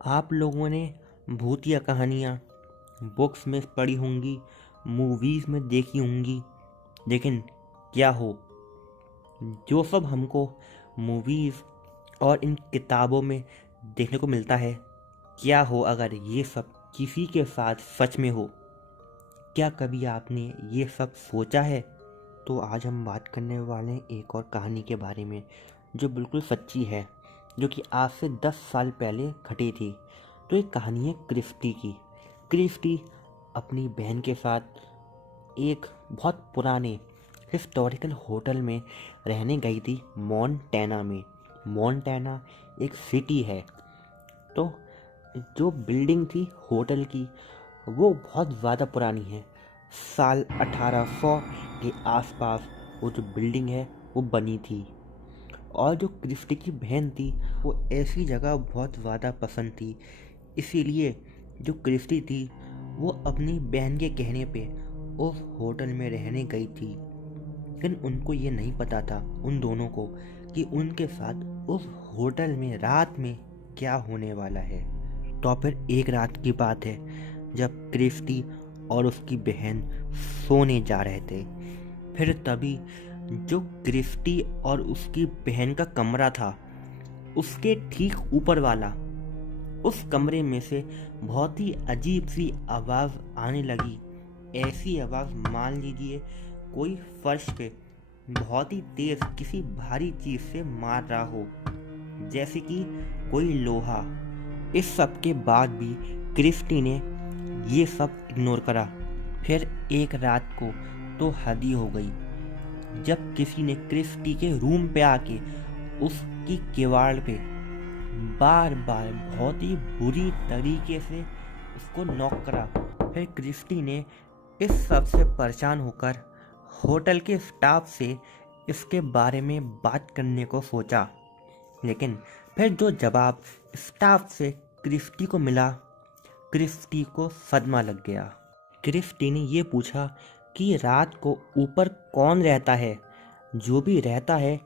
आप लोगों ने भूतिया कहानियाँ बुक्स में पढ़ी होंगी, मूवीज़ में देखी होंगी, लेकिन क्या हो, जो सब हमको मूवीज़ और इन किताबों में देखने को मिलता है, क्या हो अगर ये सब किसी के साथ सच में हो? क्या कभी आपने ये सब सोचा है? तो आज हम बात करने वाले हैं एक और कहानी के बारे में जो बिल्कुल सच्ची है, जो कि आज से 10 साल पहले घटी थी। तो एक कहानी है क्रिस्टी की। क्रिस्टी अपनी बहन के साथ एक बहुत पुराने हिस्टोरिकल होटल में रहने गई थी मोंटाना में। मोंटाना एक सिटी है। तो जो बिल्डिंग थी होटल की वो बहुत ज़्यादा पुरानी है। साल 1800 के आसपास वो जो बिल्डिंग है वो बनी थी। और जो क्रिस्टी की बहन थी वो ऐसी जगह बहुत ज़्यादा पसंद थी, इसीलिए जो क्रिस्टी थी वो अपनी बहन के कहने पे उस होटल में रहने गई थी। लेकिन उनको ये नहीं पता था, उन दोनों को, कि उनके साथ उस होटल में रात में क्या होने वाला है। तो फिर एक रात की बात है जब क्रिस्टी और उसकी बहन सोने जा रहे थे। फिर तभी जो क्रिस्टी और उसकी बहन का कमरा था उसके ठीक ऊपर वाला उस कमरे में से बहुत ही अजीब सी आवाज़ आने लगी। ऐसी आवाज़ मान लीजिए कोई फर्श पे बहुत ही तेज किसी भारी चीज़ से मार रहा हो, जैसे कि कोई लोहा। इस सब के बाद भी क्रिस्टी ने ये सब इग्नोर करा। फिर एक रात को तो हद ही हो गई जब किसी ने क्रिस्टी के रूम पे आके उसकी किवाड़ पे बार बार बहुत ही बुरी तरीके से उसको नॉक करा। फिर क्रिस्टी ने इस सब से परेशान होकर होटल के स्टाफ से इसके बारे में बात करने को सोचा, लेकिन फिर जो जवाब स्टाफ से क्रिस्टी को मिला, क्रिस्टी को सदमा लग गया। क्रिस्टी ने ये पूछा कि रात को ऊपर कौन रहता है? जो भी रहता है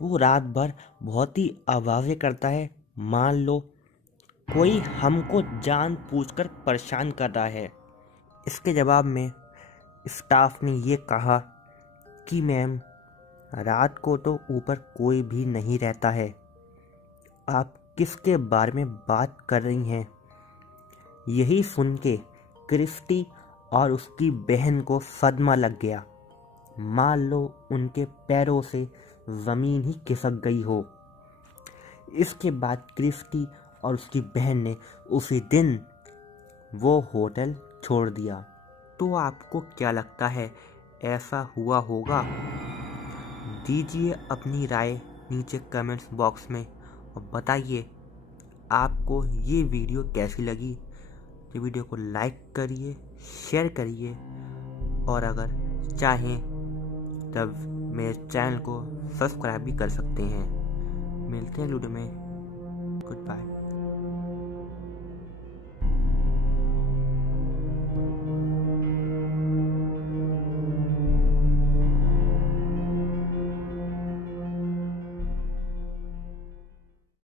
वो रात भर बहुत ही आवाज़ें करता है, मान लो कोई हमको जानबूझकर परेशान कर रहा है। इसके जवाब में स्टाफ ने ये कहा कि मैम, रात को तो ऊपर कोई भी नहीं रहता है, आप किसके बारे में बात कर रही हैं? यही सुन के क्रिस्टी और उसकी बहन को सदमा लग गया, मान लो उनके पैरों से ज़मीन ही खिसक गई हो। इसके बाद क्रिस्टी और उसकी बहन ने उसी दिन वो होटल छोड़ दिया। तो आपको क्या लगता है, ऐसा हुआ होगा? दीजिए अपनी राय नीचे कमेंट्स बॉक्स में और बताइए आपको ये वीडियो कैसी लगी। तो वीडियो को लाइक करिए, शेयर करिए और अगर चाहें तब मेरे चैनल को सब्सक्राइब भी कर सकते हैं। मिलते हैं वीडियो में। Good bye.